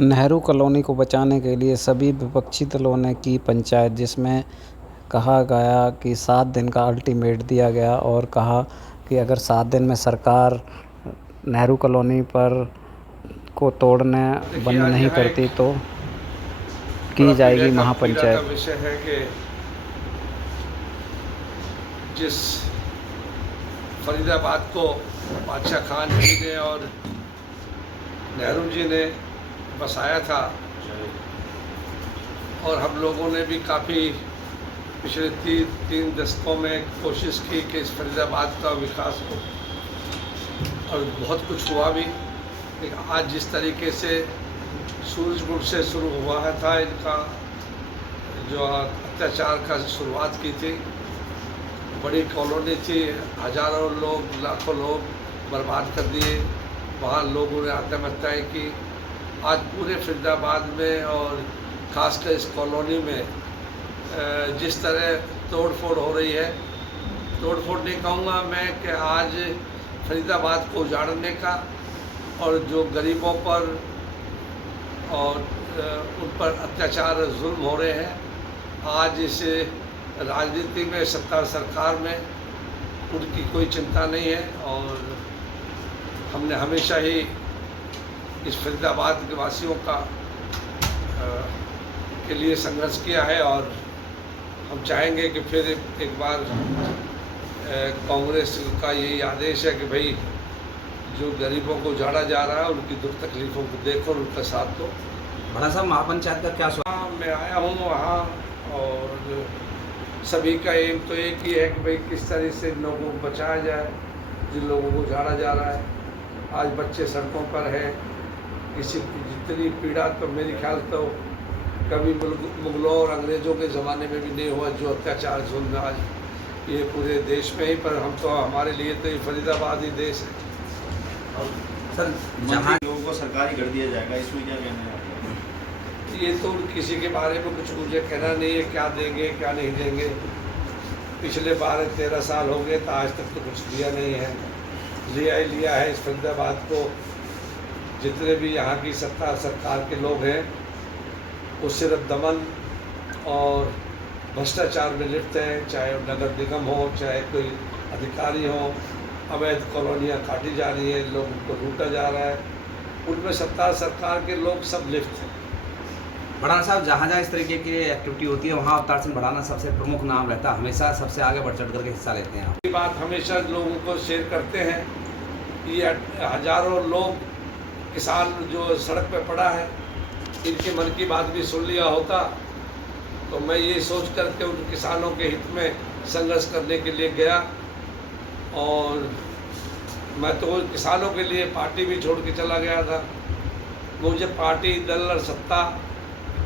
Nehru colony को बचाने के लिए सभी विपक्षी दलों ने की पंचायत, जिसमें कहा गया कि 7 दिन का अल्टीमेट दिया गया और कहा कि अगर 7 दिन में सरकार नेहरू कॉलोनी पर को तोड़ने बंद नहीं करती तो की जाएगी महापंचायत। विषय है कि जिस फरीदाबाद को बादशाह खान जी ने और नेहरू जी ने बसाया था और हम लोगों ने भी काफ़ी पिछले तीन दशकों में कोशिश की कि इस फरीदाबाद का विकास हो और बहुत कुछ हुआ भी। लेकिन आज जिस तरीके से सूरजकुंड से शुरू हुआ था इनका जो अत्याचार का शुरुआत की थी, बड़ी कॉलोनी थी, हज़ारों लोग लाखों लोग बर्बाद कर दिए, वहाँ लोगों ने आत्महत्याएँ की। आज पूरे फरीदाबाद में और ख़ासकर इस कॉलोनी में जिस तरह तोड़ फोड़ हो रही है, तोड़ फोड़ नहीं कहूँगा मैं कि आज फरीदाबाद को उजाड़ने का और जो गरीबों पर और उन पर अत्याचार जुल्म हो रहे हैं, आज इस राजनीति में सत्ता सरकार में उनकी कोई चिंता नहीं है। और हमने हमेशा ही इस फरीदाबाद के वासियों का के लिए संघर्ष किया है और हम चाहेंगे कि फिर एक बार कांग्रेस का यही आदेश है कि भाई जो गरीबों को उजाड़ा जा रहा है उनकी दुख तकलीफ़ों को देखो और उनका साथ दो। बड़ा साहब, महापंचायत का क्या मैं आया हूँ वहाँ और सभी का एम तो एक ही है कि भाई किस तरह से लोगों को बचाया जाए जिन लोगों को उजाड़ा जा रहा है। आज बच्चे सड़कों पर हैं, किसी की जितनी पीड़ा तो मेरे ख्याल तो कभी मुगलों और अंग्रेज़ों के ज़माने में भी नहीं हुआ जो अत्याचार जुल्म आज ये पूरे देश में ही। पर हम तो हमारे लिए तो ये फरीदाबाद ही देश है। और सर, जहाँ लोगों को सरकारी कर दिया जाएगा, इसमें क्या कहना है? ये तो किसी के बारे में कुछ मुझे कहना नहीं है, क्या देंगे क्या नहीं देंगे। पिछले 12-13 साल हो गए तो आज तक तो कुछ दिया नहीं है। लिया है इस फरीदाबाद को जितने भी यहाँ की सत्ता सरकार के लोग हैं वो सिर्फ दमन और भ्रष्टाचार में लिप्त हैं, चाहे नगर निगम हो, चाहे कोई अधिकारी हो। अवैध कॉलोनियाँ काटी जा रही हैं, लोगों को लूटा जा रहा है, उनमें सत्ता सरकार के लोग सब लिप्त हैं। भड़ाना साहब, जहाँ जहाँ इस तरीके की एक्टिविटी होती है वहाँ अवतार सिंह भड़ाना सबसे प्रमुख नाम रहता है, हमेशा सबसे आगे बढ़ चढ़ करके हिस्सा लेते हैं। ये बात हमेशा लोगों को शेयर करते हैं। ये हज़ारों लोग किसान जो सड़क पे पड़ा है, इनके मन की बात भी सुन लिया होता तो मैं ये सोच करके उन किसानों के हित में संघर्ष करने के लिए गया और मैं तो किसानों के लिए पार्टी भी छोड़ के चला गया था। मुझे पार्टी दल और सत्ता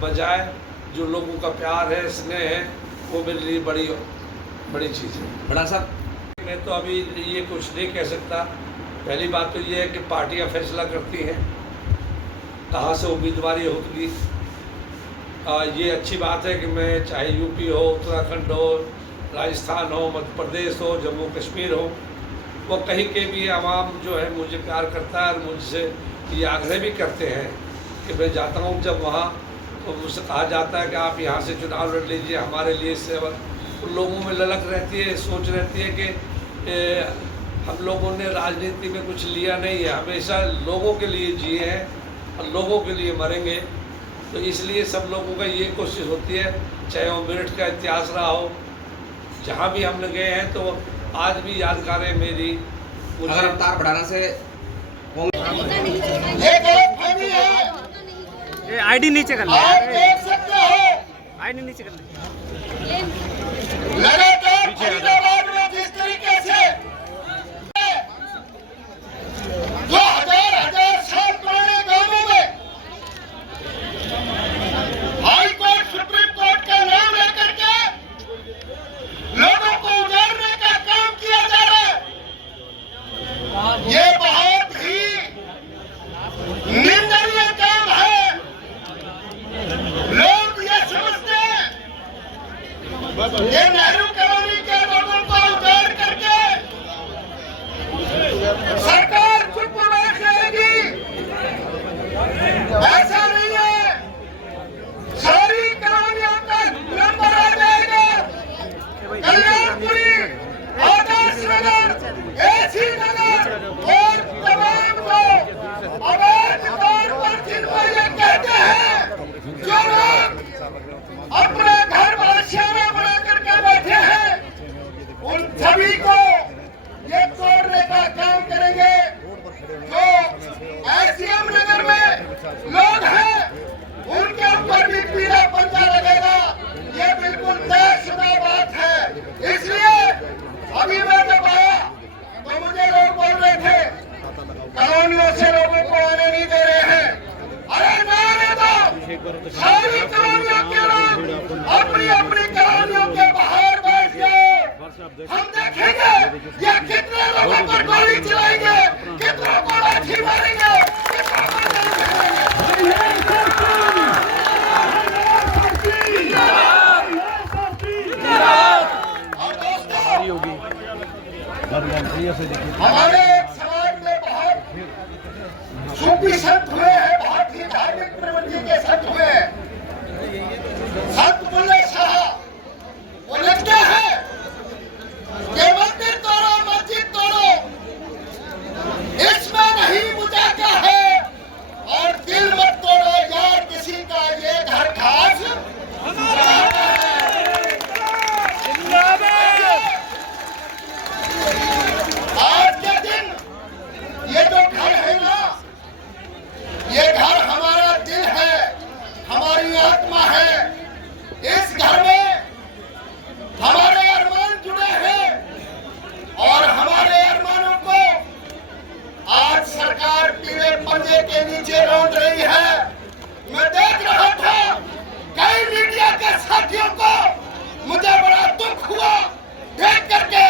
बजाय जो लोगों का प्यार है, स्नेह है, वो मेरे लिए बड़ी चीज़ है। बड़ा साहब, मैं तो अभी ये कुछ नहीं कह सकता। पहली बात तो ये है कि पार्टियां फैसला करती हैं कहाँ से उम्मीदवारी होगी। ये अच्छी बात है कि मैं चाहे यूपी हो, उत्तराखंड हो, राजस्थान हो, मध्य प्रदेश हो, जम्मू कश्मीर हो, वो कहीं के भी आवाम जो है मुझे प्यार करता है और मुझसे ये आग्रह भी करते हैं कि मैं जाता हूँ जब वहाँ तो मुझसे कहा जाता है कि आप यहाँ से चुनाव लड़ लीजिए, हमारे लिए सेवा। उन लोगों में ललक रहती है, सोच रहती है कि हम लोगों ने राजनीति में कुछ लिया नहीं है, हमेशा लोगों के लिए जिए हैं और लोगों के लिए मरेंगे। तो इसलिए सब लोगों का ये कोशिश होती है, चाहे वो मेरठ का इतिहास रहा हो, जहाँ भी हम गए हैं तो आज भी यादगार है मेरी। अगर अवतार भड़ाना से आईडी नीचे कर ले, आईडी नीचे कर ले। लगातार फरीदाबाद में जिस तरीके से जो हजार साल पुराने गांवों में हाई कोर्ट सुप्रीम कोर्ट का नाम लेकर के लोगों को उजाड़ने का काम किया जा रहा है, ये बहुत ही निंदनीय काम है। लोग ये समझते हैं ये नेहरू कॉलोनी के लोगों लोग हैं उनके ऊपर भी पीला पंजा लगेगा। ये बिल्कुल तयशुदा बात है। इसलिए अभी मैं जब आया तो मुझे लोग बोल रहे थे कॉलोनियों से लोगों को आने नहीं दे रहे हैं। अरे ना आने दो, सारी कॉलोनियों के लोग अपनी अपनी कॉलोनियों के बाहर बैठ जाए। हम देखेंगे ये कितने लोगों पर गोली चलाएंगे, कितनों को लाठी मारेंगे, कितनों को नहीं और दोस्तों, हमारे समाज में बहुत सूफी संत हुए हैं, बहुत ही धार्मिक प्रवृत्ति के संत हुए हैं। संत बुल्ले शाह वो लिखते हैं कि मंदिर तोड़ो, मस्जिद तोड़ो, इसमें नहीं मुझे क्या है, और दिल मत तोड़ो यार किसी का, ये घर खास आज के दिन ये जो घर है ना, ये घर हमारा दिल है, हमारी आत्मा है। इस घर में हमारे अरमान जुड़े हैं और हमारे अरमानों को आज सरकार पीले पंजे के नीचे रोक रही है। मैं देख रहा था कई मीडिया के साथियों को, मुझे बड़ा दुख हुआ देख करके।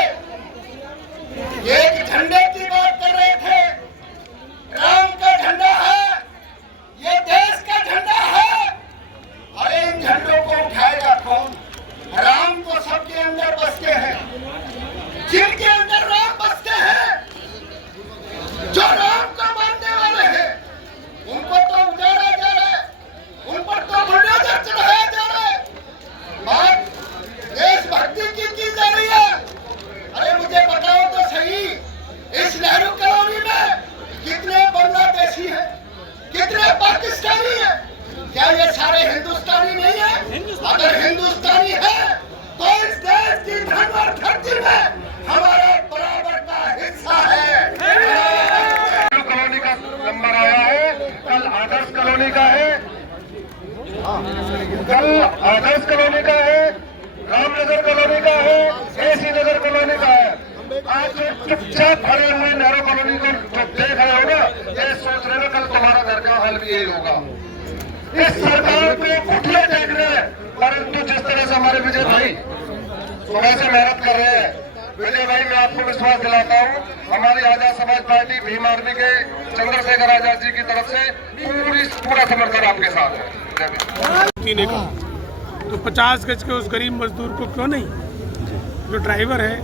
एक झंडे की बात कर रहे थे, राम का झंडा है, ये देश का झंडा है। अरे इन झंडों को उठाएगा कौन? राम तो सबके अंदर बसते हैं, जिनके अंदर राम बसते हैं, जो राम को मानने वाले हैं, उनको तो उजाड़ा जा रहा है, उन पर तो बुलडोजर चढ़ाया जा रहा है। बात देशभक्ति की जा रही है। अरे मुझे बताओ तो सही, इस नेहरू कॉलोनी में कितने बांग्लादेशी हैं, कितने पाकिस्तानी हैं? क्या ये सारे हिंदुस्तानी नहीं है? अगर हिंदुस्तानी है तो इस देश की धन और धरती में हमारा बराबर का हिस्सा है। कॉलोनी का नंबर आया है, कल आदर्श कॉलोनी का है, कल आदर्श कॉलोनी का है, रामनगर कॉलोनी का है, एसी नगर कॉलोनी का है। आज जो चुपचाप खड़े हुए नेहरू कॉलोनी को जो देख रहे हो ना, ये सोच रहे हो कल तुम्हारा घर का हल भी यही होगा। इस सरकार को घुटने देख रहे हैं, परंतु जिस तरह से हमारे विजय भाई सुबह से मेहनत कर रहे हैं, विजय भाई मैं आपको विश्वास दिलाता हूँ, हमारी आजाद समाज पार्टी भीम आर्मी के चंद्रशेखर आजाद जी की तरफ से पूरा समर्थन आपके साथ है। तो 50 गज के उस गरीब मजदूर को क्यों नहीं, जो ड्राइवर है,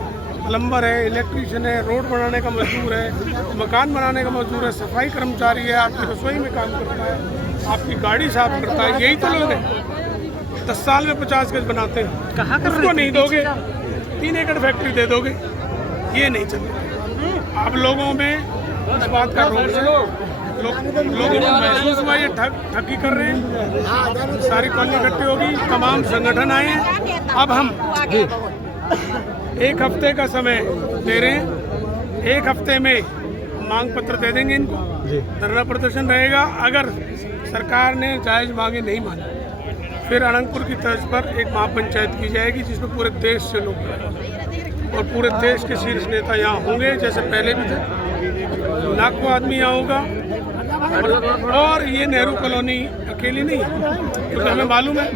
प्लम्बर है, इलेक्ट्रीशियन है, रोड बनाने का मजदूर है, मकान बनाने का मजदूर है, सफाई कर्मचारी है, आपकी रसोई में काम करता है, आपकी गाड़ी साफ करता है, यही तो लोग हैं। 10 साल में 50 गज बनाते हैं, कहाँ कर उसको नहीं दोगे, 3 एकड़ फैक्ट्री दे दोगे, ये नहीं चलता। अब लोगों में इस बात का रोष है, लोगों को महसूस हुआ ये ठगी कर रहे हैं, सारी कॉलोनी इकट्ठी होगी, तमाम संगठन आए हैं। अब हम 1 हफ्ते का समय दे रहे हैं, 1 हफ्ते में मांग पत्र दे देंगे इनको, धरना प्रदर्शन रहेगा। अगर सरकार ने जायज मांगे नहीं मानी, फिर अनंतपुर की तर्ज पर एक महापंचायत की जाएगी, जिसमें पूरे देश से लोग और पूरे देश के शीर्ष नेता यहाँ होंगे, जैसे पहले भी थे। लाखों आदमी यहाँ होगा। और ये नेहरू कॉलोनी अकेली नहीं है, क्योंकि हमें मालूम है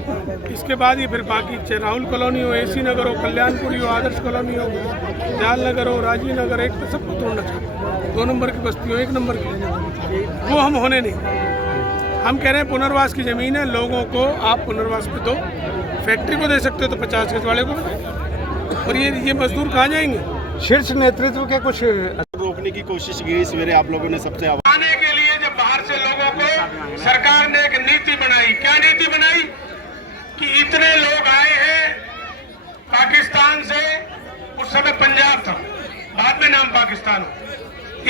इसके बाद ये फिर बाकी चाहे राहुल कॉलोनी हो, एसी नगर हो, कल्याणपुरी हो, आदर्श कॉलोनी हो, दयाल नगर हो, राजीव नगर, एक तो सबको तोड़ना चाहते हैं। 2 नंबर की बस्ती हो, 1 नंबर की, वो हम होने नहीं। हम कह रहे हैं पुनर्वास की ज़मीन है, लोगों को आप पुनर्वास पे दो। फैक्ट्री को दे सकते हो तो 50 गज वाले को भी दो। और ये मजदूर कहाँ जाएंगे? शीर्ष नेतृत्व के कुछ रोकने की कोशिश की सवेरे आप लोगों ने सबसे आने के लिए जब बाहर से लोगों को सरकार ने एक नीति बनाई, क्या नीति बनाई कि इतने लोग आए हैं पाकिस्तान से, उस समय पंजाब था, बाद में नाम पाकिस्तान हो,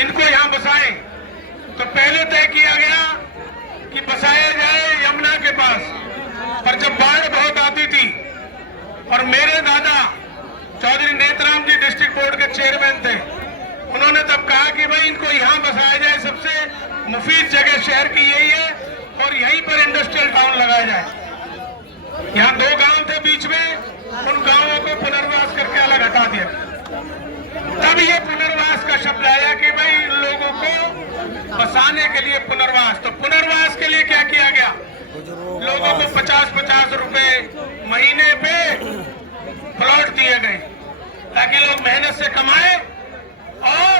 इनको यहाँ बसाएं। तो पहले तय किया गया कि बसाया जाए यमुना के पास, पर जब बाढ़ बहुत आती थी और मेरे दादा चौधरी नेतराम जी डिस्ट्रिक्ट बोर्ड के चेयरमैन थे, उन्होंने तब कहा कि भाई इनको यहाँ बसाया जाए, सबसे मुफीद जगह शहर की यही है उन गांवों को पुनर्वास करके अलग हटा दिया। तब ये पुनर्वास का शब्द आया कि भाई इन लोगों को बसाने के लिए पुनर्वास। तो पुनर्वास के लिए क्या किया गया? लोगों को 50-50 रुपए महीने पे प्लॉट दिए गए ताकि लोग मेहनत से कमाए और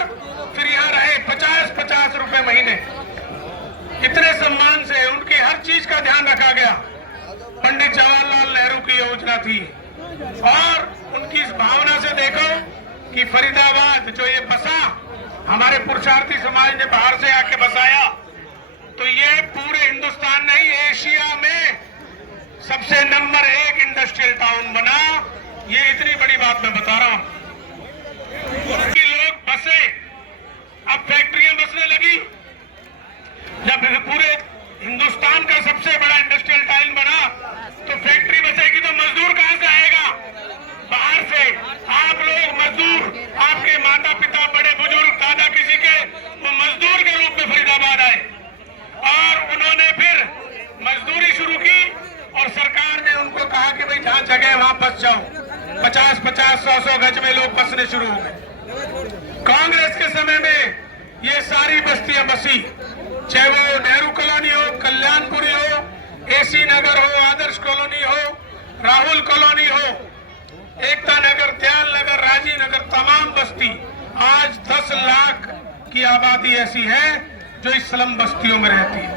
फिर यहाँ रहे। 50-50 रुपए महीने, इतने सम्मान से उनकी हर चीज का ध्यान रखा गया। पंडित जवाहरलाल नेहरू की योजना थी और उनकी इस भावना से देखो कि फरीदाबाद जो ये बसा, हमारे पुरुषार्थी समाज ने बाहर से आके बसाया, तो ये पूरे हिंदुस्तान नहीं एशिया में सबसे नंबर 1 इंडस्ट्रियल टाउन बना। ये इतनी बड़ी बात मैं बता रहा हूं कि लोग बसे, अब फैक्ट्रियां बसने लगी। जब पूरे हिंदुस्तान का सबसे बड़ा इंडस्ट्रियल टाउन बना तो फैक्ट्री बसेगी तो मजदूर कहां से आएगा? बाहर से। आप लोग मजदूर, आपके माता पिता, बड़े बुजुर्ग, दादा किसी के, वो मजदूर के रूप में फरीदाबाद आए और उन्होंने फिर मजदूरी शुरू की और सरकार ने उनको कहा कि भाई जहां जगह वहां बस जाओ। 50-50, 100-100 गज में लोग बसने शुरू हो गए। कांग्रेस के समय में ये सारी बस्तियां बसी, चाहे वो नेहरू कॉलोनी हो, कल्याणपुरी हो, एसी नगर हो, आदर्श कॉलोनी हो, राहुल कॉलोनी हो, एकता नगर, दयाल नगर, राजीव नगर, तमाम बस्ती। आज 10 लाख की आबादी ऐसी है जो इस स्लम बस्तियों में रहती है।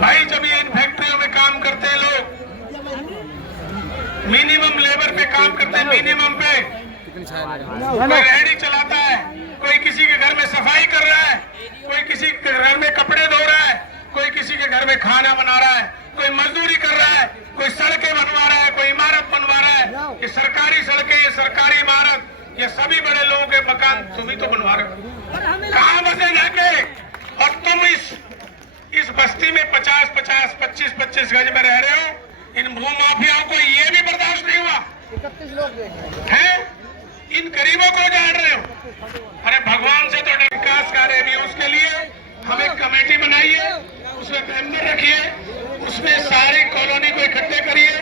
भाई जब ये इन फैक्ट्रियों में काम करते हैं लोग, मिनिमम लेबर पे काम करते हैं, मिनिमम पे। कोई रेहड़ी चलाता है, कोई किसी के घर में सफाई कर रहा है, कोई किसी के घर में कपड़े धो रहा है, कोई किसी के घर में खाना बना रहा है, कोई मजदूरी कर रहा है, कोई सड़कें बनवा रहा है, कोई इमारत बनवा रहा है। ये सरकारी सड़कें, ये सरकारी इमारत, ये सभी बड़े लोगों के मकान तुम ही तो बनवा रहे हो। कहाँ बसे जाके? और तुम इस बस्ती में 50-50, 25-25 गज में रह रहे हो। इन भूमाफियाओं को ये भी बर्दाश्त नहीं हुआ है, इन गरीबों को जान रहे हो। अरे भगवान से तो विकास कार्य भी, उसके लिए हम एक कमेटी बनाइए, उसमें मेंबर रखिए, उसमें सारी कॉलोनी को इकट्ठे करिए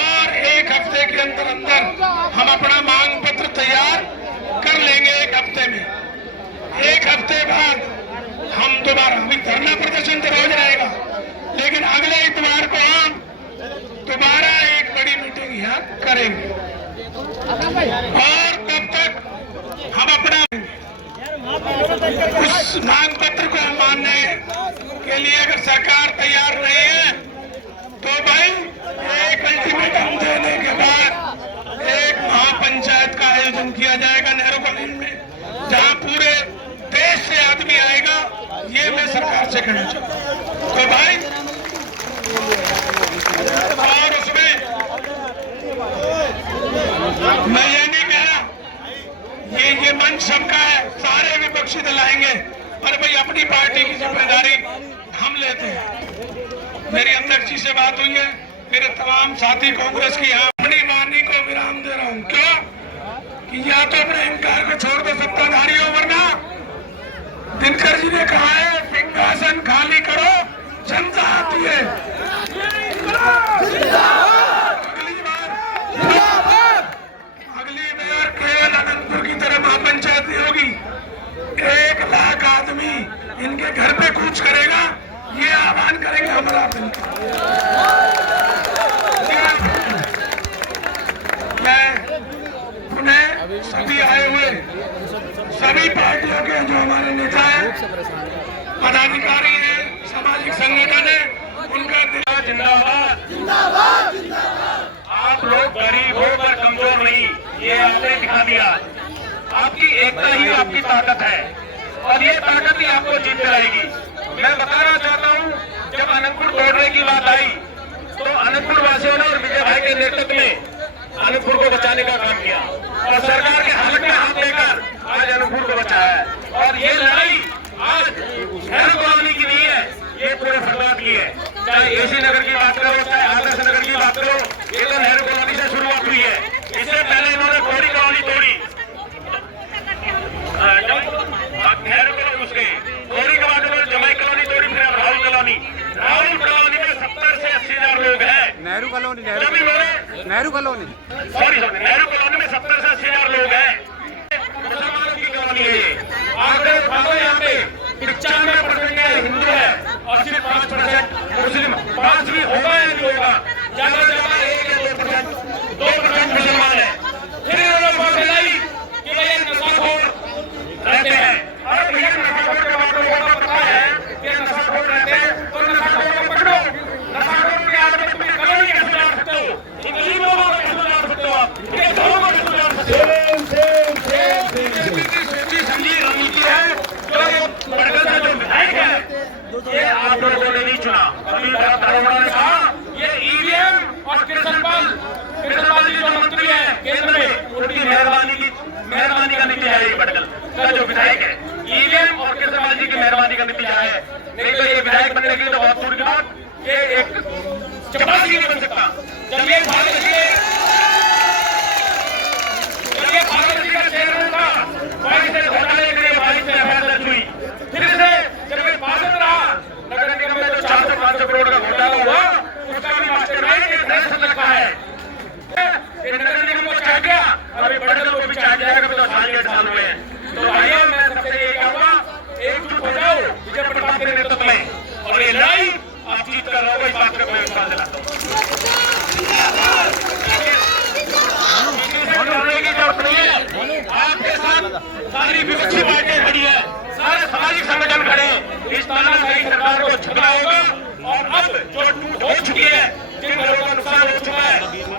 और 1 हफ्ते के अंदर अंदर हम अपना मांग पत्र तैयार कर लेंगे। 1 हफ्ते में, 1 हफ्ते बाद हम दोबारा, अभी धरना प्रदर्शन तो रोज रहेगा, लेकिन अगले इतवार को हम दोबारा एक बड़ी मीटिंग यहाँ करेंगे और तब तक हम अपना उस मांग पत्र को मानने के लिए अगर सरकार तैयार नहीं है तो भाई एक अल्टीमेटम देने के बाद एक महापंचायत का आयोजन किया जाएगा नेहरू कॉलोनी में, जहां पूरे देश से आदमी आएगा। ये मैं सरकार से कहना चाहता हूं। तो भाई और उसमें मैं ये नहीं कह रहा, ये मंच सबका है, सारे विपक्षी दल आएंगे, और भाई अपनी पार्टी की जिम्मेदारी हम लेते हैं। मेरी अध्यक्ष जी से बात हुई है, मेरे तमाम साथी कांग्रेस की, यहाँ अपनी वाणी को विराम दे रहा हूँ। क्यों? कि या तो अपने इनकार को छोड़ दो सत्ताधारी हो, वरना दिनकर जी ने कहा है सिंहासन खाली करो, जनता आती है। अगली बार केवल अनंतपुर की तरह महापंचायत नहीं होगी, 1 लाख आदमी इनके घर पे कूच करेगा, ये आह्वान करेंगे हमारा। मैं उन्हें सभी आए हुए सभी पार्टियों के जो हमारे नेता हैं, पदाधिकारी हैं, सामाजिक संगठन है, उनका दिल जिंदाबाद जिंदाबाद जिंदाबाद। आप लोग गरीब हो पर कमजोर नहीं, ये आपने दिखा दिया। आपकी एकता ही आपकी ताकत है और ये ताकत ही आपको जीत दिलाएगी। मैं बताना चाहता हूँ, जब अनंतपुर तोड़ने की बात आई तो अनंतपुर वासियों ने और विजय भाई के नेतृत्व में अनंतपुर को बचाने का काम किया और सरकार के हाथ में हाथ देकर आज अनंतपुर को बचाया है। और ये लड़ाई आज नेहरू कॉलोनी की नहीं है, ये पूरे फरीदाबाद की है। चाहे एसी नगर की बात करो, चाहे आदर्श नगर की बात करो, ये तो नेहरू कॉलोनी से शुरुआत हुई है। इससे पहले इन्होंने कोरी कॉलोनी तोड़ी, नेहरू कॉलोनी उसके कोरी के बाद उन्होंने जमाई कॉलोनी तोड़ी, फिर राहुल कॉलोनी। राहुल कॉलोनी में 70 से 80 हजार लोग हैं। नेहरू कॉलोनी सभी लोग नेहरू कॉलोनी नेहरू कॉलोनी में 70 से 80,000 लोग हैं। मुसलमानों की कॉलोनी है ये। आंकड़े उठा लो, यहाँ पे 95% हिंदू है और सिर्फ 5% मुस्लिम। 5 भी होगा या नहीं होगा, ज्यादा से ज्यादा 1 या 2% मुसलमान है। फिर इन्होंने बात फैलाई कि भैया नशाखोर रहते हैं। अरे भैया नशाखोर के बात लोगों को पता है कि नशाखोर रहते हैं, तो नशाखोर को पकड़ो। नशाखोर की आदत में तुम्हें कॉलोनी कैसे डाल सकते हो, इन गरीबों को कैसे डाल सकते हो, आप ये गाँव को कैसे डाल सकते हो। समझी रणनीति है जो बड़गल का जो विधायक है ये आप लोगों ने नहीं चुना। अभी दारोगा ने कहा ये ईवीएम और कृष्णपाल जी जो मंत्री है केंद्र में, उनकी मेहरबानी का नतीजा है। ये बड़गल का जो विधायक है ईवीएम और कृष्णपाल जी की मेहरबानी का नतीजा है। नहीं तो ये विधायक बनने के लिए तो बहुत दूर की बात, ये एक चपरासी नहीं बन सकता। चलिए भारत जी का चेयरमैन था, बारिश से घोटाले के लिए बारिश से एफआईआर दर्ज हुई। फिर से जब ये पार्षद रहा, नगर निगम में जो 400-500 करोड़ का घोटाला हुआ, उसका भी मास्टरमाइंड एक देश रखा है। ये नगर निगम को चाट गया, अभी बड़गल को भी चाट जाएगा। तो 8 साल हुए हैं। तो भाइयों मैं सबसे ये कहूँगा, एकजुट हो जाओ विजय प्रताप के नेतृत्व में, और ये लड़ाई आप जीत कर रहोगे, इस बात का मैं विश्वास दिलाता हूँ। आपके साथ सारी विपक्षी पार्टियां खड़ी है, सारे सामाजिक संगठन खड़े हैं। इस तानाशाही सरकार को झुकना होगा। और अब जो टूट हो चुकी है, जिन घरों का नुकसान हो चुका है,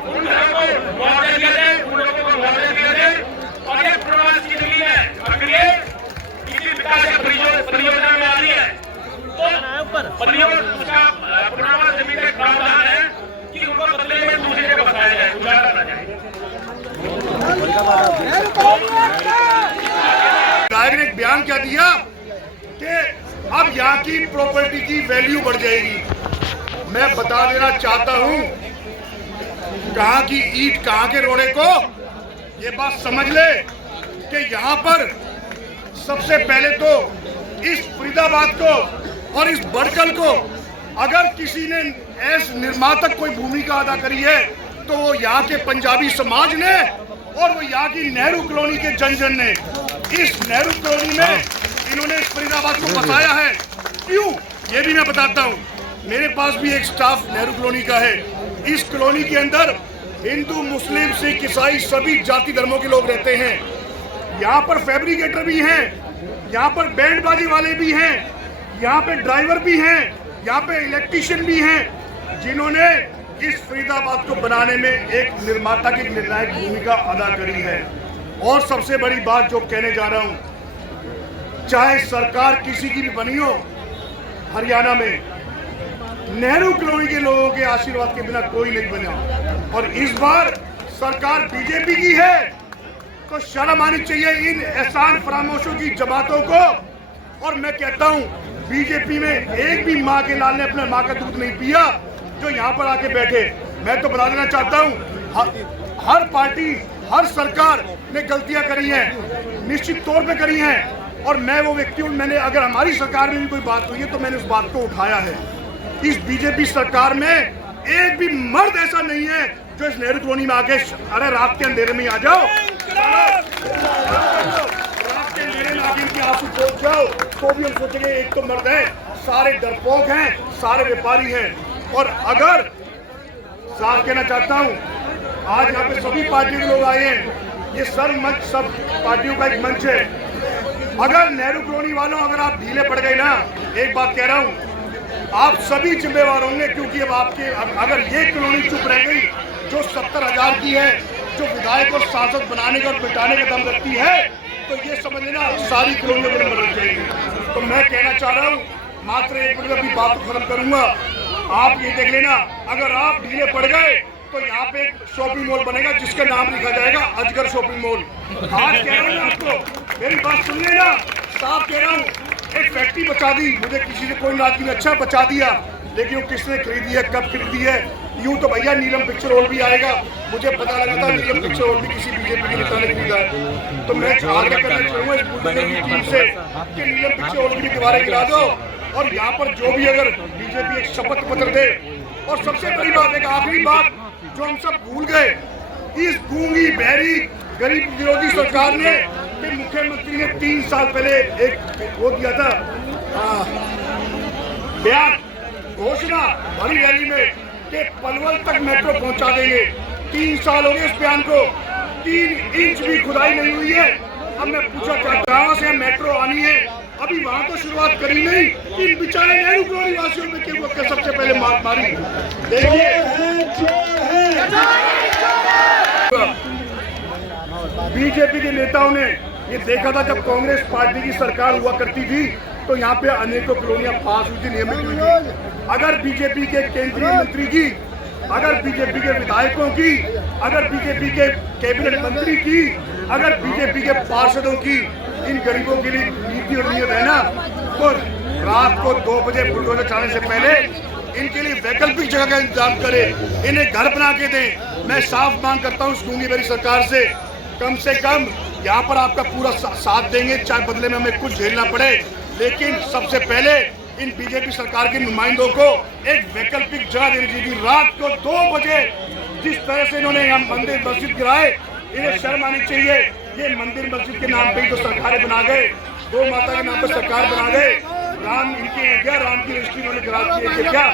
उन घरों को मुआवजा दिया जाए, उन लोगों को मुआवजा दिया जाए। और ये पूर्वांचल की जमीन है, अगर ये किसी विकास की परियोजना में आ रही है तो परियोजना पूर्वांचल जमीन का प्रावधान है कि उनको बदले में दूसरी जगह बसाया जाए, उजाड़ा ना जाए। विधायक ने एक बयान क्या दिया कि अब यहाँ की प्रॉपर्टी की वैल्यू बढ़ जाएगी। मैं बता देना चाहता हूँ, कहाँ की ईंट कहाँ के रोड़े को, ये बात समझ ले कि यहाँ पर सबसे पहले तो इस फरीदाबाद को और इस बड़गल को अगर किसी ने ऐसे निर्मातक कोई भूमिका अदा करी है तो वो यहाँ के पंजाबी समाज ने और वो यहाँ की नेहरू कॉलोनी के जन ने। इस नेहरू कॉलोनी में इन्होंने इस फरीदाबाद को बसाया है। क्यों, ये भी मैं बताता हूँ। मेरे पास भी एक स्टाफ नेहरू कॉलोनी का है। इस कॉलोनी के अंदर हिंदू, मुस्लिम, सिख, ईसाई सभी जाति धर्मों के लोग रहते हैं। यहाँ पर फैब्रिकेटर भी हैं, यहाँ पर बैंड बाजी वाले भी हैं, यहाँ पे ड्राइवर भी हैं, यहाँ पे इलेक्ट्रीशियन भी हैं, जिन्होंने इस फरीदाबाद को बनाने में एक निर्माता की निर्णायक भूमिका अदा करी है। और सबसे बड़ी बात जो कहने जा रहा हूँ, चाहे सरकार किसी की भी बनी हो, हरियाणा में नेहरू कॉलोनी के लोगों के आशीर्वाद के बिना कोई नहीं बना। और इस बार सरकार बीजेपी की है तो शर्म आनी चाहिए इन एहसान फरामोशों की जमातों को। और मैं कहता हूँ, बीजेपी में एक भी माँ के लाल ने अपने माँ का दूध नहीं पिया जो यहाँ पर आके बैठे। मैं तो बता देना चाहता हूँ, हर पार्टी, हर सरकार ने गलतियां करी हैं, निश्चित तौर पे करी हैं। और मैं वो व्यक्ति हूँ, मैंने अगर हमारी सरकार में भी कोई बात हुई है तो मैंने उस बात को उठाया है। इस बीजेपी सरकार में एक भी मर्द ऐसा नहीं है जो इस नेहरू कॉलोनी में आके अरे रात के अंधेरे में आ जाओ, रात के अंधेरे में आगे इनके आंसू पोंछ जाओ तो भी हम सोचेंगे एक तो मर्द है। सारे डरपोक हैं, सारे व्यापारी हैं। और अगर साफ कहना चाहता हूँ, आज यहाँ पे सभी पार्टियों के लोग आए हैं, ये सर मंच सब पार्टियों का एक मंच है। अगर नेहरू कॉलोनी वालों अगर आप ढीले पड़ गए ना, एक बात कह रहा हूँ, आप सभी जिम्मेवार होंगे। क्योंकि अब आपके अगर ये कॉलोनी चुप रह गई जो 70,000 की है, जो विधायक और सांसद बनाने का और बिठाने का दम रखती है, तो ये समझ लेना सारी कॉलोनियों में बदल जाएगी। तो मैं कहना चाह रहा हूँ, मात्र एक मिनट अपनी बात को खत्म करूंगा। आप ये देख लेना, अगर आप ढीले पड़ गए तो यहाँ पे एक शॉपिंग मॉल बनेगा जिसका नाम लिखा जाएगा अजगर शॉपिंग मॉल। आज कह रहा हूँ आपको, मेरी बात सुन लेना, साफ कह रहा हूँ, एक फैक्ट्री बचा दी मुझे किसी ने, कोई नाराजगी में, अच्छा बचा दिया, लेकिन वो किसने खरीदी है, कब खरीदी है। यूँ तो भैया नीलम पिक्चर हॉल भी आएगा, मुझे पता लगा था नीलम पिक्चर हॉल भी किसी बीजेपी के नेता ने खरीदा है। तो मैं आग्रह करना चाहूँगा इस टीम से कि नीलम पिक्चर हॉल की दीवारें गिरा दो। और यहाँ पर जो भी अगर बीजेपी एक शपथ पत्र दे और सबसे बड़ी बात, एक आखिरी बात जो हम सब भूल गए, इस गूंगी बहरी गरीब विरोधी सरकार ने, कि मुख्यमंत्री ने 3 साल पहले एक वो दिया था बयान, घोषणा बड़ी रैली में कि पलवल तक मेट्रो पहुंचा देंगे। 3 साल हो गए इस बयान को, 3 इंच भी खुदाई नहीं हुई है। अब मैं पूछा कहाँ से मेट्रो आनी है, अभी वहां तो शुरुआत करी नहीं, इन बेचारे नेहरू कॉलोनी वासियों में के वो सबसे पहले मार मारी। देखिए बीजेपी के नेताओं ने ये देखा था, जब कांग्रेस पार्टी की सरकार हुआ करती थी तो यहाँ पे अनेकों कॉलोनियां पास हुई थी, नियमित हुई थी। अगर बीजेपी के केंद्रीय मंत्री की, अगर बीजेपी के विधायकों की, अगर बीजेपी के कैबिनेट मंत्री की, अगर बीजेपी के पार्षदों की इन गरीबों के लिए नीति और नीयत है ना, तो रात को 2 बजे बुलडोजर चलाने से पहले इनके लिए वैकल्पिक जगह का इंतजाम करें, इन्हें घर बना के दें। मैं साफ मांग करता हूँ गूंगी बहरी सरकार से कम यहाँ पर आपका पूरा साथ देंगे, चाहे बदले में हमें कुछ झेलना पड़े, लेकिन सबसे पहले इन बीजेपी सरकार के नुमाइंदों को एक वैकल्पिक जगह देनी चाहिए। रात को 2 बजे जिस तरह से इन्होंने यहाँ मंदिर मस्जिद गिराए, इन्हें शर्म आनी चाहिए। ये मंदिर मस्जिद के नाम पे ही तो सरकारें बना गए, गौ माता के नाम पर सरकार बना गए, राम इनके हैं क्या, राम की रजिस्ट्री उन्होंने करा दी है क्या?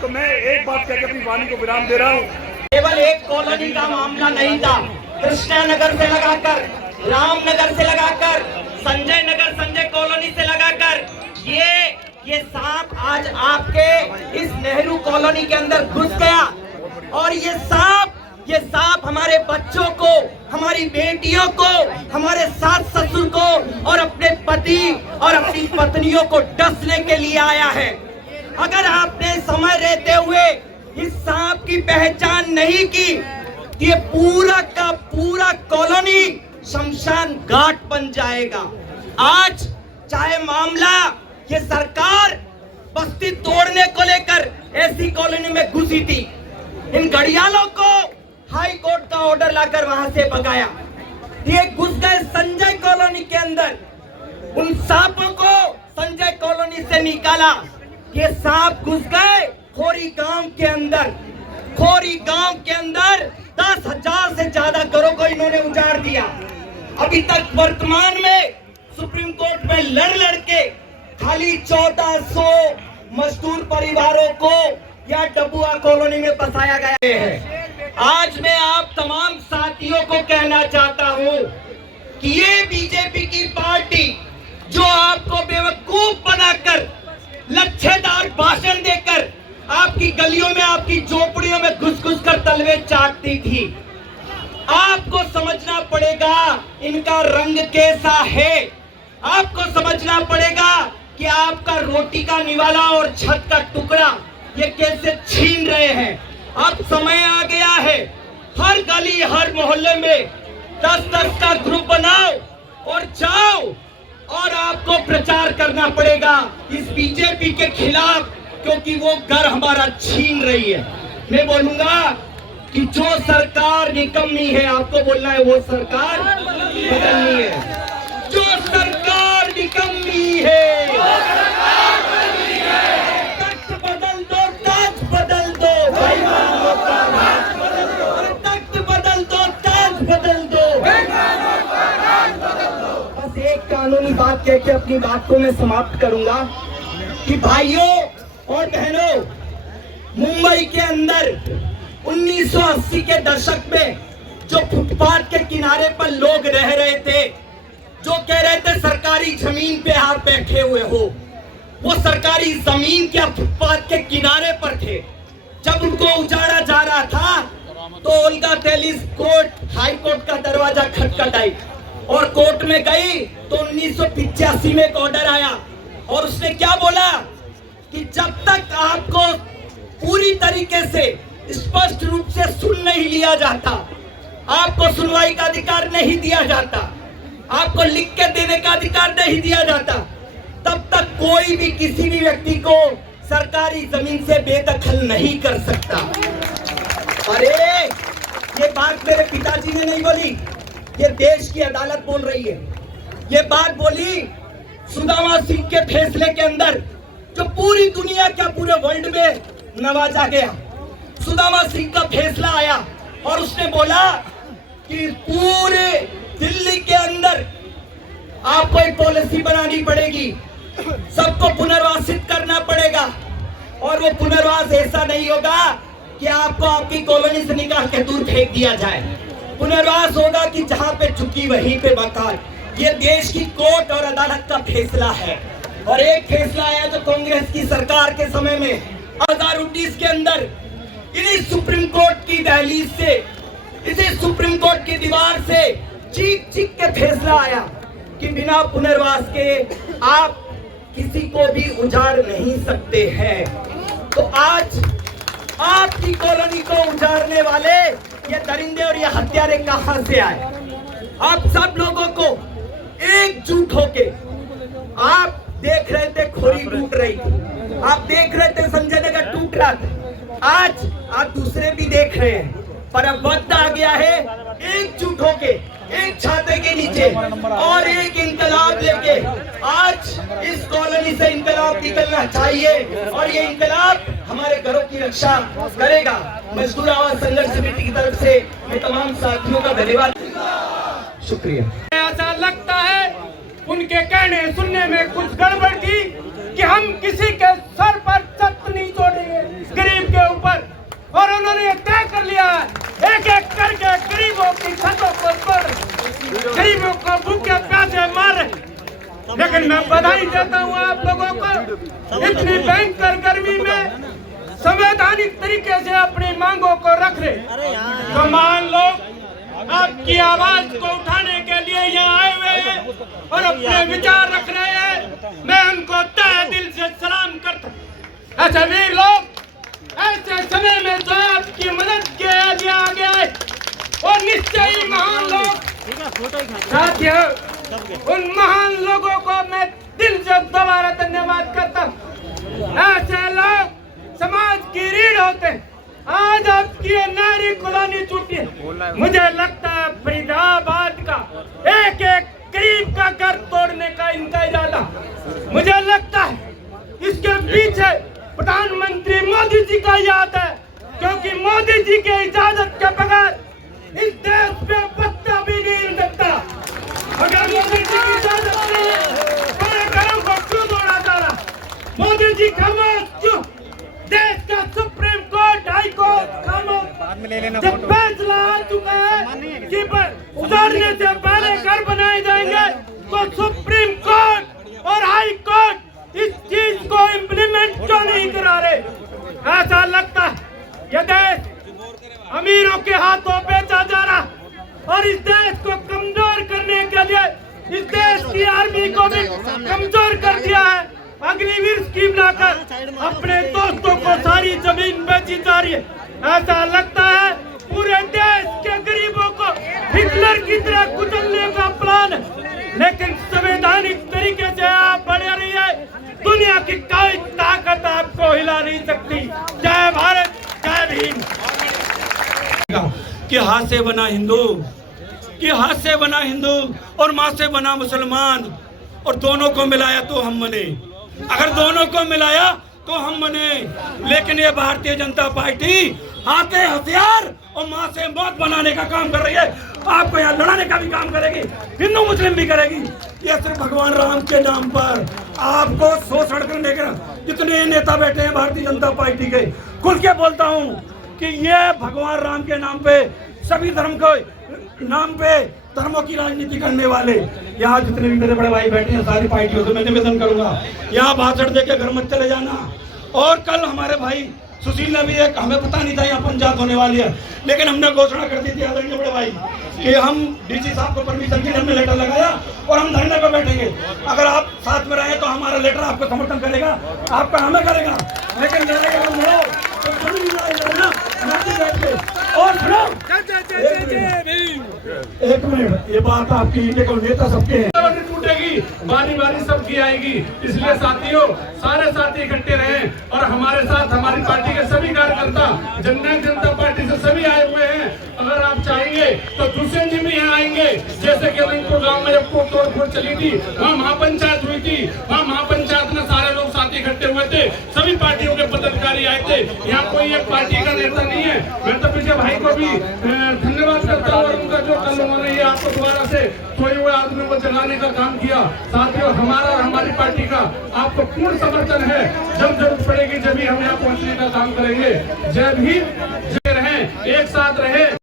तो मैं एक बात कहकर अपनी वाणी को विराम दे रहा हूँ। केवल एक कॉलोनी का मामला नहीं था, कृष्णा नगर से लगाकर, रामनगर से लगाकर, संजय नगर, संजय कॉलोनी से लगाकर ये सांप आज आपके इस नेहरू कॉलोनी के अंदर घुस गया। और ये सांप हमारे बच्चों को, हमारी बेटियों को, हमारे सास ससुर को और अपने पति और अपनी पत्नियों को डसने के लिए आया है। अगर आपने समय रहते हुए इस सांप की पहचान नहीं की, ये पूरा का पूरा कॉलोनी शमशान घाट बन जाएगा। आज चाहे मामला ये सरकार बस्ती तोड़ने को लेकर ऐसी कॉलोनी में घुसी थी, इन घड़ियालों को हाई कोर्ट का ऑर्डर लाकर वहां से भगाया, ये घुस गए संजय कॉलोनी के अंदर, उन सांपों को संजय कॉलोनी से निकाला। ये सांप घुस गए खोरी गांव के अंदर, खोरी गांव के अंदर 10,000 से ज्यादा घरों को इन्होंने उजाड़ दिया। अभी तक वर्तमान में सुप्रीम कोर्ट में लड़ के खाली 1400 मजदूर परिवारों को या डबुआ कॉलोनी में बसाया गया है। आज मैं आप तमाम साथियों को कहना चाहता हूं कि ये बीजेपी की पार्टी जो आपको बेवकूफ बनाकर, लच्छेदार भाषण देकर आपकी गलियों में, आपकी झोपड़ियों में घुस कर तलवे चाटती थी, आपको समझना पड़ेगा इनका रंग कैसा है। आपको समझना पड़ेगा कि आपका रोटी का निवाला और छत का टुकड़ा ये कैसे छीन रहे हैं। अब समय आ गया है, हर गली हर मोहल्ले में 10-10 का ग्रुप बनाओ और जाओ, और आपको प्रचार करना पड़ेगा इस बीजेपी के खिलाफ, क्योंकि वो घर हमारा छीन रही है। मैं बोलूंगा कि जो सरकार निकम्मी है, आपको बोलना है वो सरकार बदलनी है। जो सरकार निकम्मी है, तख्त बदल दो, ताज बदल दो, तख्त बदल दो, ताज बदल दो। बस एक कानूनी बात कह के अपनी बात को मैं समाप्त करूंगा कि भाइयों और बहनों, मुंबई के अंदर 1980 के दशक में जो फुटपाथ के किनारे पर लोग रह रहे थे, जो कह रहे थे सरकारी जमीन पे आप बैठे हुए हो, वो सरकारी जमीन क्या फुटपाथ के किनारे पर थे। जब उनको उजाड़ा जा रहा था तो Olga Tellis court, high court का दरवाजा खटखटाई और कोर्ट में गई तो 1985 में एक ऑर्डर आया और उसने क्या बोला कि जब तक आपको पूरी तरीके से स्पष्ट रूप से सुन नहीं लिया जाता, आपको सुनवाई का अधिकार नहीं दिया जाता, आपको लिख के देने का अधिकार नहीं दिया जाता, तब तक कोई भी किसी भी व्यक्ति को सरकारी जमीन से बेदखल नहीं कर सकता। अरे ये बात मेरे पिताजी ने नहीं बोली, ये देश की अदालत बोल रही है। ये बात बोली सुदामा सिंह के फैसले के अंदर, जो पूरी दुनिया क्या पूरे वर्ल्ड में नवाजा गया। सुदामा सिंह का फैसला आया और उसने बोला कि पूरे दिल्ली के अंदर आपको एक पॉलिसी बनानी पड़ेगी, सबको पुनर्वासित करना पड़ेगा। और वो पुनर्वास ऐसा नहीं होगा कि आपको आपकी कॉलोनी से निकाल के दूर फेंक दिया जाए। पुनर्वास होगा कि जहां पे झुकी वहीं पे मकान। ये देश की कोर्ट और अदालत का फैसला है। और एक फैसला आया जो कांग्रेस की सरकार के समय में 2019 के अंदर इन्हीं सुप्रीम कोर्ट की दहलीज से, इसी सुप्रीम कोर्ट की दीवार से चीख चीख के फैसला आया कि बिना पुनर्वास के आप किसी को भी उजाड़ नहीं सकते हैं। तो आज आपकी कॉलोनी को उजाड़ने वाले ये दरिंदे और ये हत्यारे कहां से आए? आप सब लोगों को एकजुट होके, आप देख रहे थे खोरी टूट रही थी, आप देख रहे थे संजय नगर टूट रहा था, आज आप दूसरे भी देख रहे हैं। पर अब वक्त आ गया है एकजुट होके, एक छाते के नीचे और एक इंकलाब लेके आज इस कॉलोनी से इंकलाब निकलना चाहिए। और ये इंकलाब हमारे घरों की रक्षा करेगा। मजदूर आवाज संघर्ष समिति की तरफ से मैं तमाम साथियों का धन्यवाद, शुक्रिया। ऐसा लगता है उनके कहने सुनने में कुछ गड़बड़ थी कि हम किसी के सर पर छत नहीं तोड़ेंगे गरीब के ऊपर, और उन्होंने तय कर लिया एक एक करके गरीबों की छतों को तोड़, गरीबों को भूखे प्यासे मार। लेकिन मैं बधाई देता हूँ आप लोगों को, इतनी भयंकर गर्मी में संवैधानिक तरीके से अपनी मांगों को रख रहे। तो मान लो आपकी आवाज को उठाने के लिए यहाँ आए हुए हैं और अपने विचार रख रहे हैं, मैं उनको तहे दिल से सलाम करता हूँ। अच्छा वीर लोग, ऐसे समय में जो आपकी मदद के लिए आगे आए और निश्चय ही महान लोग साथियों, उन महान लोगों को मैं दिल से दोबारा धन्यवाद करता हूँ। ऐसे लोग समाज की रीढ़ होते हैं। आज आपकी नारी कॉलोनी टूटी है, मुझे लगता है फरीदाबाद का एक एक गरीब का घर तोड़ने का इनका इरादा, मुझे लगता है इसके पीछे प्रधानमंत्री मोदी जी का याद है, क्योंकि मोदी जी के इजाजत के बगैर इस देश पे पत्ता भी नहीं हिल सकता। अगर मोदी जी की इजाजत नहीं है, पूरे घरों को क्यों तोड़ा जा रहा? मोदी जी खामोश क्यों? देश का सुप्रीम कोर्ट, हाई कोर्ट खामोश। जब फैसला आ चुका है कि उजाड़ने से पहले घर बनाए जाएंगे, तो सुप्रीम कोर्ट और हाई कोर्ट इस चीज को इम्प्लीमेंट क्यों नहीं करा रहे? ऐसा लगता है ये देश अमीरों के हाथों बेचा जा रहा और इस देश को कमजोर करने के लिए इस देश की आर्मी को भी कमजोर कर दिया है। अग्निवीर स्कीम लाकर अपने दोस्तों को सारी जमीन बेची जा रही है। ऐसा लगता है पूरे देश के गरीबों को हिटलर की तरह कुचलने का प्लान है, लेकिन संवैधानिक तरीके से आप बढ़ रही है। दुनिया की कोई ताकत आपको हिला नहीं सकती। जय भारत, जय भीम। कि हाथ से बना हिंदू, कि हाथ से बना हिंदू और माँ से बना मुसलमान, और दोनों को मिलाया तो हम बने। अगर दोनों को मिलाया तो हम बने। लेकिन ये भारतीय जनता पार्टी हाथ से हथियार और माँ से मौत बनाने का काम कर रही है। आपको यहाँ लड़ाने का भी काम करेगी, हिंदू मुस्लिम भी करेगी। ये सिर्फ भगवान राम के नाम पर आपको शोषण करने के जितने नेता बैठे हैं भारतीय जनता पार्टी के, खुल के बोलता हूँ कि ये भगवान राम के नाम पे, सभी धर्म के नाम पे धर्मों की राजनीति करने वाले यहाँ जितने भी मेरे बड़े भाई बैठे हैं सारी पार्टियों को मैं निवेदन करूंगा, यहाँ भाषण देके घर मत चले जाना। और कल हमारे भाई सुशील ने भी एक, हमें पता नहीं था यहाँ पंचायत होने वाली है, लेकिन हमने घोषणा कर दी थी आदरणीय बड़े भाई कि हम डीसी साहब को परमिशन के लिए हमने लेटर लगाया और हम धरने पर बैठेंगे। अगर आप साथ में रहे तो हमारा लेटर आपको समर्थन करेगा, आपका हमें करेगा। लेकिन लड़ेगा हम लड़ो तो जरूर लड़ना, बैठ के। और एक मिनट, ये बात आपकी देखो, नेता सबके हैं, टूटेगी, बारी बारी सबकी आएगी। इसलिए साथियों, सारे साथी इकट्ठे रहें और हमारे साथ हमारी पार्टी के सभी कार्यकर्ता, जननायक जनता पार्टी से सभी आए हुए हैं। अगर आप चाहेंगे तो दूसरे जी भी यहाँ आएंगे। जैसे कि रंगपुर गांव में जब तोड़ फोड़ चली थी, वहाँ महापंचायत हुई थी, वहाँ महापंचायत में सारे लोग साथी इकट्ठे हुए थे, सभी पार्टियों के पदाधिकारी आए थे। यहाँ कोई एक पार्टी का नेता नहीं है। मैं तो पीछे भाई को भी धन्यवाद करता हूँ और उनका जो कल उन्होंने ये आपको दोबारा से सोए हुए आदमी को जगाने का काम किया। साथियों, हमारा और हमारी पार्टी का आपको पूर्ण समर्थन है। जब जरूरत पड़ेगी जब भी हम यहाँ पहुँचने का काम करेंगे। जय भीम, जय रहें, एक साथ रहे।